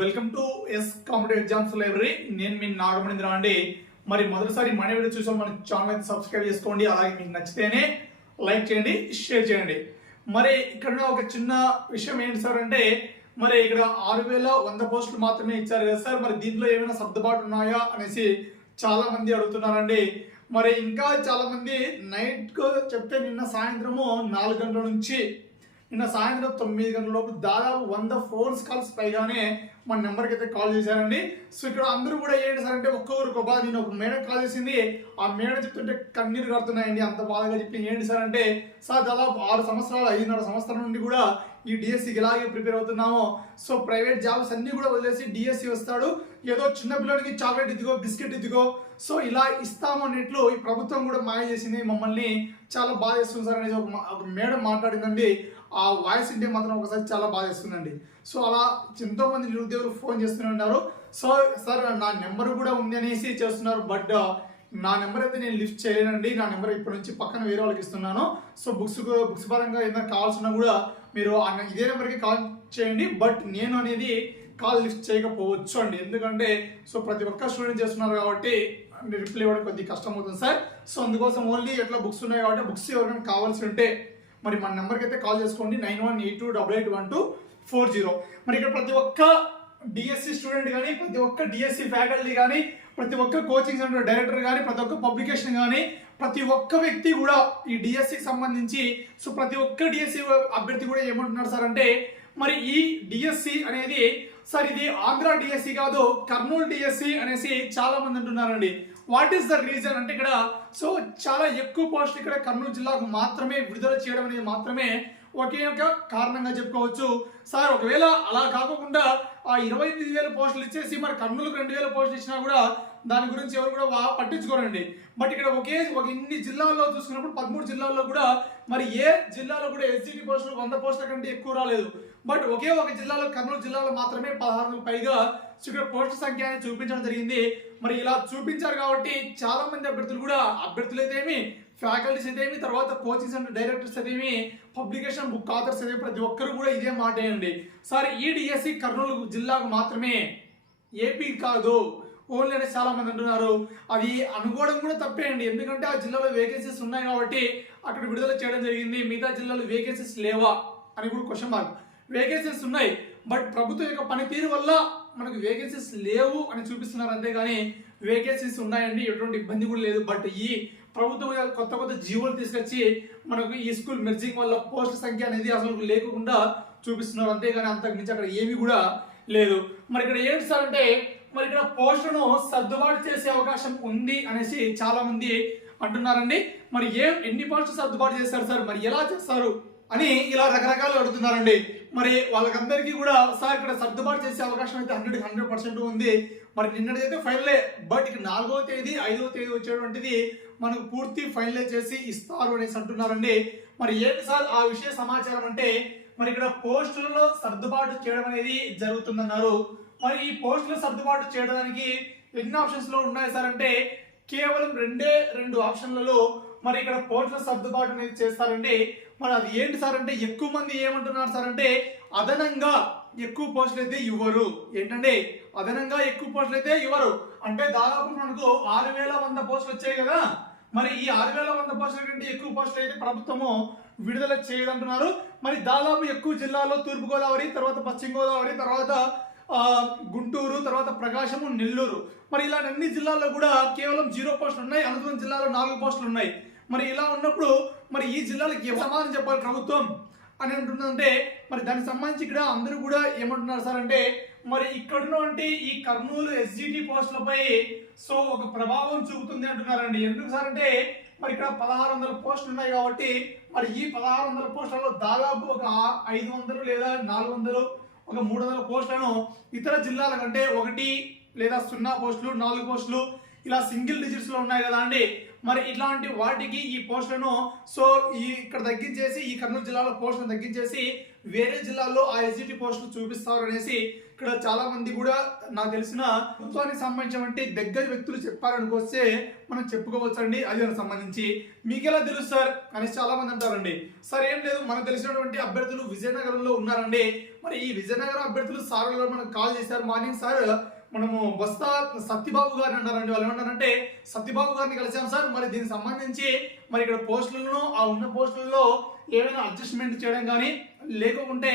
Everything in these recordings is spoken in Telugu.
Welcome to S competitive exams library నేను మీ నాగమణింద్ర అండి. మరి మొదటిసారి మన వీడియో చూసాం మన ఛానల్ అయితే సబ్స్క్రైబ్ చేసుకోండి. అలాగే మీకు నచ్చితేనే లైక్ చేయండి షేర్ చేయండి. మరి ఇక్కడ ఒక చిన్న విషయం ఏంటి సార్ అంటే మరి ఇక్కడ ఆరు వేల వంద పోస్టులు మాత్రమే ఇచ్చారు కదా సార్. మరి దీంట్లో ఏమైనా సర్దుబాటు ఉన్నాయా అనేసి చాలా మంది అడుగుతున్నారండి. మరి ఇంకా చాలా మంది నైట్ చెప్తే నిన్న సాయంత్రము నాలుగు గంటల నుంచి నిన్న సాయంత్రం తొమ్మిది గంటల లోపు దాదాపు వంద ఫోన్స్ కాల్స్ పైగానే మన నెంబర్కి అయితే కాల్ చేశారండి. సో ఇక్కడ అందరూ కూడా ఏంటి సార్ అంటే ఒక్కొక్కరికి ఒక నేను ఒక మేడం కాల్ చేసింది. ఆ మేడం చెప్తుంటే కన్నీరు కడుతున్నాయండి అంత బాధగా చెప్పి ఏంటి సార్ అంటే సార్ దాదాపు ఆరు సంవత్సరాలు ఐదున్నర సంవత్సరం నుండి కూడా ఈ డిఎస్సికి ఇలాగే ప్రిపేర్ అవుతున్నామో. సో ప్రైవేట్ జాబ్స్ అన్నీ కూడా వదిలేసి డిఎస్సి వస్తాడు. ఏదో చిన్న పిల్లడికి చాక్లెట్ ఇదిగో బిస్కెట్ ఇదిగో. సో ఇలా ఇస్తాము అన్నట్లు ఈ ప్రభుత్వం కూడా మాయ చేసింది మమ్మల్ని. చాలా బాధ చేస్తుంది సార్ అనేది ఒక మేడం మాట్లాడిందండి. ఆ వాయిస్ ఇంటే మాత్రం ఒకసారి చాలా బాధ చేస్తుందండి సో అలా ఎంతోమంది నిరుద్యోగులు ఫోన్ చేస్తూనే ఉన్నారు. సో సార్ నా నెంబర్ కూడా ఉంది అనేసి చేస్తున్నారు బట్ నా నెంబర్ అయితే నేను లిఫ్ట్ చేయలేనండి నా నెంబర్ ఇప్పటి నుంచి పక్కన వేరే వాళ్ళకి ఇస్తున్నాను. సో బుక్స్ బుక్స్ పరంగా ఏదైనా కావాల్సిన కూడా మీరు ఇదే నెంబర్కి కాల్ చేయండి. బట్ నేను అనేది కాల్ లిఫ్ట్ చేయకపోవచ్చు అండి. ఎందుకంటే సో ప్రతి ఒక్క స్టూడెంట్ చేస్తున్నారు కాబట్టి రిప్లై ఇవ్వడం కొద్దిగా కష్టం అవుతుంది సార్. సో అందుకోసం ఓన్లీ ఎట్లా బుక్స్ ఉన్నాయి కాబట్టి బుక్స్ ఎవరికైనా కావాల్సి ఉంటే మరి మన నెంబర్కి అయితే కాల్ చేసుకోండి. Nine one eight two double eight one two four zero. మరి ఇక్కడ ప్రతి ఒక్క డిఎస్సి స్టూడెంట్ కానీ ప్రతి ఒక్క డిఎస్సి ఫ్యాకల్టీ కానీ ప్రతి ఒక్క కోచింగ్ సెంటర్ డైరెక్టర్ కానీ ప్రతి ఒక్క పబ్లికేషన్ కానీ ప్రతి ఒక్క వ్యక్తి కూడా ఈ డిఎస్సికి సంబంధించి సో ప్రతి ఒక్క డిఎస్సి అభ్యర్థి కూడా ఏమంటున్నారు సార్ అంటే మరి ఈ డిఎస్సి అనేది సార్ ఇది ఆంధ్ర డిఎస్సి కాదు కర్నూలు డిఎస్సి అనేసి చాలా మంది అంటున్నారండి. వాట్ ఈస్ ద రీజన్ అంటే ఇక్కడ సో చాలా ఎక్కువ పోస్టులు ఇక్కడ కర్నూలు జిల్లాకు మాత్రమే విడుదల చేయడం అనేది మాత్రమే ఒకే ఒక కారణంగా చెప్పుకోవచ్చు. సార్ ఒకవేళ అలా కాకుండా ఆ ఇరవై ఎనిమిది వేల పోస్టులు ఇచ్చేసి మరి కర్నూలుకు రెండు వేల పోస్టులు ఇచ్చినా కూడా దాని గురించి ఎవరు కూడా పట్టించుకోరండి. బట్ ఇక్కడ ఒకే ఒక ఇన్ని జిల్లాల్లో చూసుకున్నప్పుడు పదమూడు జిల్లాల్లో కూడా మరి ఏ జిల్లాలో కూడా ఎస్జిటి పోస్టులు వంద పోస్టుల కంటే ఎక్కువ రాలేదు. బట్ ఒకే ఒక జిల్లాలో కర్నూలు జిల్లాలో మాత్రమే పదహారు పైగా ఇక్కడ పోస్టుల సంఖ్య అనేది చూపించడం జరిగింది. మరి ఇలా చూపించారు కాబట్టి చాలా మంది అభ్యర్థులు కూడా అభ్యర్థులు ఫ్యాకల్టీస్ అయితేమి తర్వాత కోచింగ్స్ అండ్ డైరెక్టర్స్ అయితేమి పబ్లికేషన్ బుక్ ఆథర్స్ అయితే ప్రతి ఒక్కరు కూడా ఇదే మాట వేయండి సార్ ఈ డిఎస్సి కర్నూలు జిల్లాకు మాత్రమే ఏపీ కాదు. ఓన్లీ అని చాలా మంది అంటున్నారు. అది అనుకోవడం కూడా తప్పే అండి. ఎందుకంటే ఆ జిల్లాలో వేకెన్సీస్ ఉన్నాయి కాబట్టి అక్కడ విడుదల చేయడం జరిగింది. మిగతా జిల్లాలో వేకెన్సీస్ లేవా అని కూడా క్వశ్చన్ మార్క్ వేకెన్సీస్ ఉన్నాయి. బట్ ప్రభుత్వం యొక్క పనితీరు వల్ల మనకు వేకెన్సీస్ లేవు అని చూపిస్తున్నారు. అంతేగాని వేకెన్సీస్ ఉన్నాయండి. ఎటువంటి ఇబ్బంది కూడా లేదు. బట్ ఈ ప్రభుత్వం కొత్త కొత్త జీవోలు తీసుకొచ్చి మనకు ఈ స్కూల్ మెర్జింగ్ వల్ల పోస్టుల సంఖ్య అనేది అసలు లేకుండా చూపిస్తున్నారు. అంతేగాని అంతకు మించి అక్కడ ఏమీ కూడా లేదు. మరి ఇక్కడ ఏంటి సార్ అంటే మరి ఇక్కడ పోస్టులను సర్దుబాటు చేసే అవకాశం ఉంది అనేసి చాలా మంది అంటున్నారండి. మరి ఏం ఎన్ని పోస్టులు సర్దుబాటు చేస్తారు సార్? మరి ఎలా చేస్తారు అని ఇలా రకరకాలు అడుగుతున్నారండి. మరి వాళ్ళకందరికీ కూడా సార్ ఇక్కడ సర్దుబాటు చేసే అవకాశం అయితే హండ్రెడ్ హండ్రెడ్ పర్సెంట్ ఉంది. మరి నిన్నటిదైతే ఫైనలే. బట్ ఇక నాలుగవ తేదీ ఐదవ తేదీ వచ్చేటువంటిది మనకు పూర్తి ఫైనలైజ్ చేసి ఇస్తారు అనేసి అంటున్నారండి. మరి ఏంటి సార్ ఆ విషయ సమాచారం అంటే మరి ఇక్కడ పోస్టులలో సర్దుబాటు చేయడం అనేది జరుగుతుందన్నారు. మరి ఈ పోస్టులు సర్దుబాటు చేయడానికి ఎన్ని ఆప్షన్స్లో ఉన్నాయి సార్ అంటే కేవలం రెండే రెండు ఆప్షన్లలో మరి ఇక్కడ పోస్టుల సర్దుబాటు అనేది చేస్తారండి. మరి అది ఏంటి సార్ అంటే ఎక్కువ మంది ఏమంటున్నారు సార్ అంటే అదనంగా ఎక్కువ పోస్టులు అయితే ఇవ్వరు. ఏంటంటే అదనంగా ఎక్కువ పోస్టులు అయితే ఇవ్వరు. అంటే దాదాపు మనకు ఆరు వేల వంద పోస్టులు వచ్చాయి కదా. మరి ఈ ఆరు వేల వంద పోస్టుల కంటే ఎక్కువ పోస్టులు అయితే ప్రభుత్వము విడుదల చేయదంటున్నారు. మరి దాదాపు ఎక్కువ జిల్లాల్లో తూర్పుగోదావరి తర్వాత పశ్చిమ గోదావరి తర్వాత గుంటూరు తర్వాత ప్రకాశము నెల్లూరు. మరి ఇలాంటి అన్ని జిల్లాల్లో కూడా కేవలం జీరో పోస్టులు ఉన్నాయి. అనంతపురం జిల్లాలో నాలుగు పోస్టులు ఉన్నాయి. మరి ఇలా ఉన్నప్పుడు మరి ఈ జిల్లాలకు ఏం సమాధానం చెప్పాలి ప్రభుత్వం? అని అంటుందంటే మరి దానికి సంబంధించి ఇక్కడ అందరూ కూడా ఏమంటున్నారు సార్ అంటే మరి ఇక్కడ ఉన్నటువంటి ఈ కర్నూలు ఎస్జిటి పోస్టులపై సో ఒక ప్రభావం చూపుతుంది అంటున్నారండి. ఎందుకు సార్ అంటే మరి ఇక్కడ పదహారు వందల పోస్టులు ఉన్నాయి కాబట్టి మరి ఈ పదహారు వందల పోస్టులలో దాదాపు ఒక ఐదు వందలు లేదా నాలుగు వందలు ఒక మూడు వందల పోస్టులను ఇతర జిల్లాల కంటే ఒకటి లేదా సున్నా పోస్టులు నాలుగు పోస్టులు ఇలా సింగిల్ డిజిట్స్లో ఉన్నాయి కదా అండి. మరి ఇట్లాంటి వాటికి ఈ పోస్టులను సో ఈ ఇక్కడ తగ్గించేసి ఈ కర్నూలు జిల్లాలో పోస్టులను తగ్గించేసి వేరే జిల్లాల్లో ఆ ఎస్జిటి పోస్టులు చూపిస్తారు అనేసి ఇక్కడ చాలా మంది కూడా నాకు తెలిసిన ప్రభుత్వానికి సంబంధించినటువంటి దగ్గర వ్యక్తులు చెప్పారనుకొస్తే మనం చెప్పుకోవచ్చు అండి అది సంబంధించి మీకు ఎలా తెలుసు సార్? అనేసి చాలా మంది అంటారండి. సార్ ఏం లేదు మనకు తెలిసినటువంటి అభ్యర్థులు విజయనగరంలో ఉన్నారండి. మరి ఈ విజయనగరం అభ్యర్థులు సార్ మనకు కాల్ చేశారు. మార్నింగ్ సార్ మనము బస్తా సత్యబాబు గారిని అన్నారండి. వాళ్ళు ఏమన్నారంటే సత్యబాబు గారిని కలిసాం సార్ మరి దీనికి సంబంధించి మరి ఇక్కడ పోస్టులను ఆ ఉన్న పోస్టులలో ఏమైనా అడ్జస్ట్మెంట్ చేయడం కానీ లేకుంటే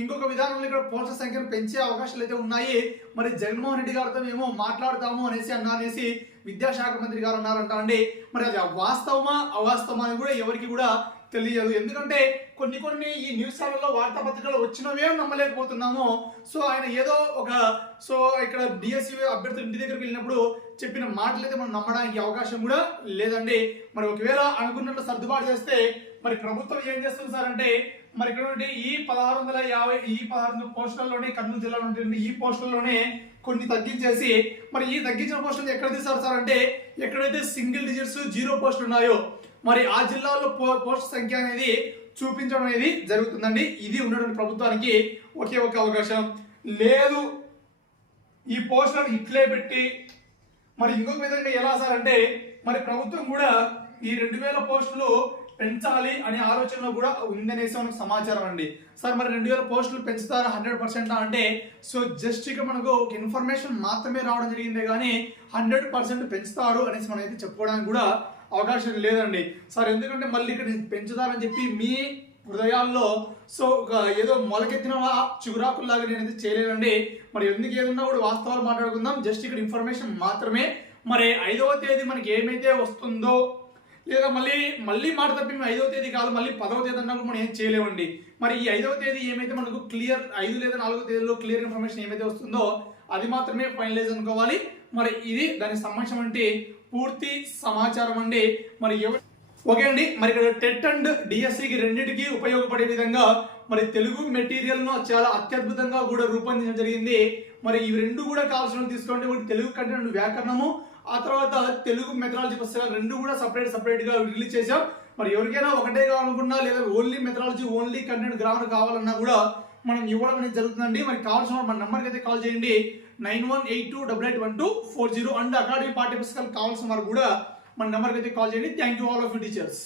ఇంకొక విధానంలో ఇక్కడ పోస్టుల సంఖ్యను పెంచే అవకాశాలు అయితే ఉన్నాయి. మరి జగన్మోహన్ రెడ్డి గారితో మేము మాట్లాడతాము అనేసి అన్నా అనేసి విద్యాశాఖ మంత్రి గారు అన్నారంటారండి మరి అది వాస్తవమా అవాస్తవమా అని కూడా ఎవరికి కూడా తెలియదు. ఎందుకంటే కొన్ని కొన్ని ఈ న్యూస్ ఛానల్లో వార్తాపత్రికలు వచ్చినవే నమ్మలేకపోతున్నాము. సో ఆయన ఏదో ఒక సో ఇక్కడ డిఎస్సి అభ్యర్థులు ఇంటి దగ్గరికి వెళ్ళినప్పుడు చెప్పిన మాటలు అయితే మనం నమ్మడానికి అవకాశం కూడా లేదండి. మరి ఒకవేళ అనుకున్నట్లు సర్దుబాటు చేస్తే మరి ప్రభుత్వం ఏం చేస్తుంది సార్ అంటే మరి ఇక్కడ ఉంటే ఈ పదహారు వందల యాభై ఈ పదహారు వందల పోస్టులలోనే కర్నూలు జిల్లాలో ఉంటుంది ఈ పోస్టులలోనే కొన్ని తగ్గించేసి మరి ఈ తగ్గించిన పోస్టులు ఎక్కడ తీస్తారు సార్ అంటే ఎక్కడైతే సింగిల్ డిజిట్స్ జీరో పోస్టులు ఉన్నాయో మరి ఆ జిల్లాలో పో- పోస్ట్ సంఖ్య అనేది చూపించడం అనేది జరుగుతుందండి. ఇది ఉన్నటువంటి ప్రభుత్వానికి ఒకే ఒక అవకాశం. లేదు ఈ పోస్టులను ఇట్లే పెట్టి మరి ఇంకొక విధంగా ఎలా సార్ అంటే మరి ప్రభుత్వం కూడా ఈ రెండు వేల పోస్టులు పెంచాలి అనే ఆలోచనలో కూడా ఉందనేసి మనకు సమాచారం అండి. సార్ మరి రెండు వేల పోస్టులు పెంచుతారా హండ్రెడ్ పర్సెంట్ అంటే సో జస్ట్ ఇక మనకు ఒక ఇన్ఫర్మేషన్ మాత్రమే రావడం జరిగిందే కానీ హండ్రెడ్ పర్సెంట్ పెంచుతారు అనేసి మనం అయితే చెప్పుకోవడానికి కూడా అవకాశం లేదండి. సార్ ఎందుకంటే మళ్ళీ ఇక్కడ పెంచుతారని చెప్పి మీ హృదయాల్లో సో ఒక ఏదో మొలకెత్తిన చిగురాకుల్లాగా నేనైతే చేయలేనండి మరి ఎందుకు ఏదన్నా కూడా వాస్తవాలు మాట్లాడుకుందాం. జస్ట్ ఇక్కడ ఇన్ఫర్మేషన్ మాత్రమే. మరి ఐదవ తేదీ మనకి ఏమైతే వస్తుందో లేదా మళ్ళీ మళ్ళీ మాట తప్పి మేము ఐదవ తేదీ కాదు మళ్ళీ పదవ తేదీ అన్నప్పుడు మనం ఏం చేయలేమండి. మరి ఈ ఐదవ తేదీ ఏమైతే మనకు క్లియర్ ఐదు లేదా నాలుగో తేదీలో క్లియర్ ఇన్ఫర్మేషన్ ఏమైతే వస్తుందో అది మాత్రమే ఫైనలైజ్ అనుకోవాలి. మరి ఇది దానికి సంబంధించిన పూర్తి సమాచారం అండి. మరి ఓకే అండి. మరి ఇక్కడ టెట్ అండ్ డిఎస్సికి రెండింటికి ఉపయోగపడే విధంగా మరి తెలుగు మెటీరియల్ను చాలా అత్యద్భుతంగా కూడా రూపొందించడం జరిగింది. మరి ఇవి రెండు కూడా కావాల్సిన తీసుకోండి. ఒకటి తెలుగు కంటెంట్ వ్యాకరణము. ఆ తర్వాత తెలుగు మెథడాలజీ పుస్తకాలు రెండు కూడా సపరేట్ సపరేట్గా రిలీజ్ చేశాం. మరి ఎవరికైనా ఒకటే కావాలనుకున్నా లేదా only methodology only content grammar కావాలన్నా కూడా మనం ఇవ్వడం అనేది జరుగుతుందండి. మరి కావాల్సిన మన నెంబర్కి అయితే కాల్ చేయండి. Nine one eight two double eight one two four zero and academy పాఠ్య పుస్తకాలు కావాల్సిన వారు కూడా మన నెంబర్కి అయితే కాల్ చేయండి. Thank you all of you teachers